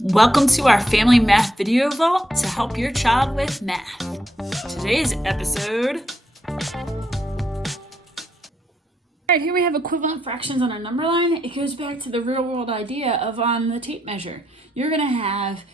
Welcome to our Family Math Video Vault to help your child with math. Today's episode. Alright, here we have equivalent fractions on our number line. It goes back to the real world idea of on the tape measure. You're going to have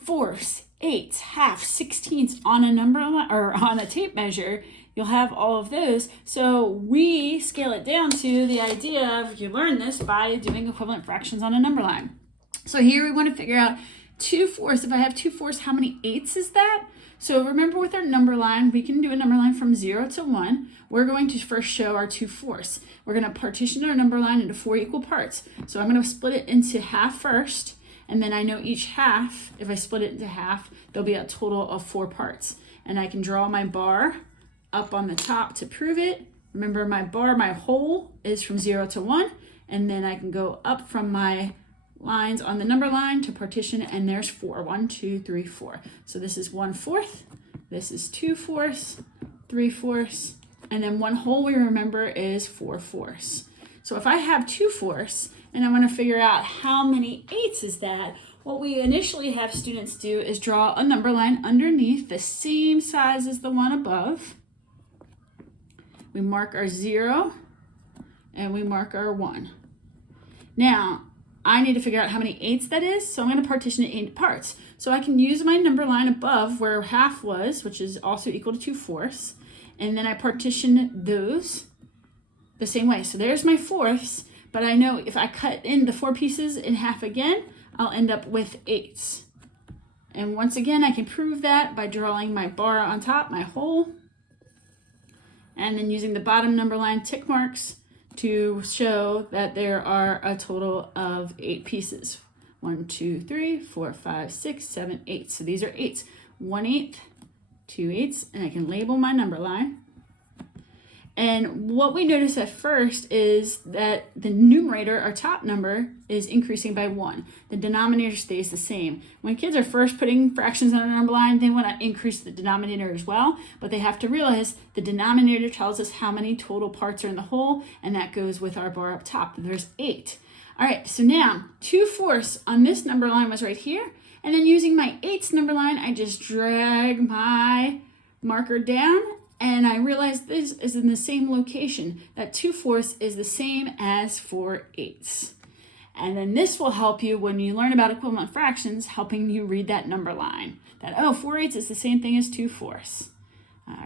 fourths, eighths, halves, sixteenths on a number line or on a tape measure. You'll have all of those. So we scale it down to the idea of you learn this by doing equivalent fractions on a number line. So here we want to figure out 2/4. If I have 2/4, how many eighths is that? So remember with our number line, we can do a number line from 0 to 1. We're going to first show our 2/4. We're going to partition our number line into 4 equal parts. So I'm going to split it into half first, and then I know each half, if I split it into half, there'll be a total of 4 parts. And I can draw my bar up on the top to prove it. Remember my bar, my whole is from 0 to 1, and then I can go up from my lines on the number line to partition, and there's 4. 1, 2, 3, 4. So this is 1/4, this is 2/4, 3/4, and then 1 whole we remember is 4/4. So if I have 2/4 and I want to figure out how many eighths is that, what we initially have students do is draw a number line underneath the same size as the one above. We mark our 0 and we mark our 1. Now, I need to figure out how many eighths that is, so I'm going to partition it into parts. So I can use my number line above where half was, which is also equal to 2/4, and then I partition those the same way. So there's my fourths, but I know if I cut in the 4 pieces in half again, I'll end up with eighths. And once again, I can prove that by drawing my bar on top, my whole, and then using the bottom number line tick marks to show that there are a total of 8 pieces. 1, 2, 3, 4, 5, 6, 7, 8. So these are eighths. 1/8, 2/8, and I can label my number line. And what we notice at first is that the numerator, our top number, is increasing by 1. The denominator stays the same. When kids are first putting fractions on a number line, they want to increase the denominator as well, but they have to realize the denominator tells us how many total parts are in the whole, and that goes with our bar up top. There's 8. All right, so now 2/4 on this number line was right here, and then using my eighths number line, I just drag my marker down, and I realize this is in the same location. That 2/4 is the same as 4/8. And then this will help you when you learn about equivalent fractions, helping you read that number line. That, oh, 4/8 is the same thing as 2/4.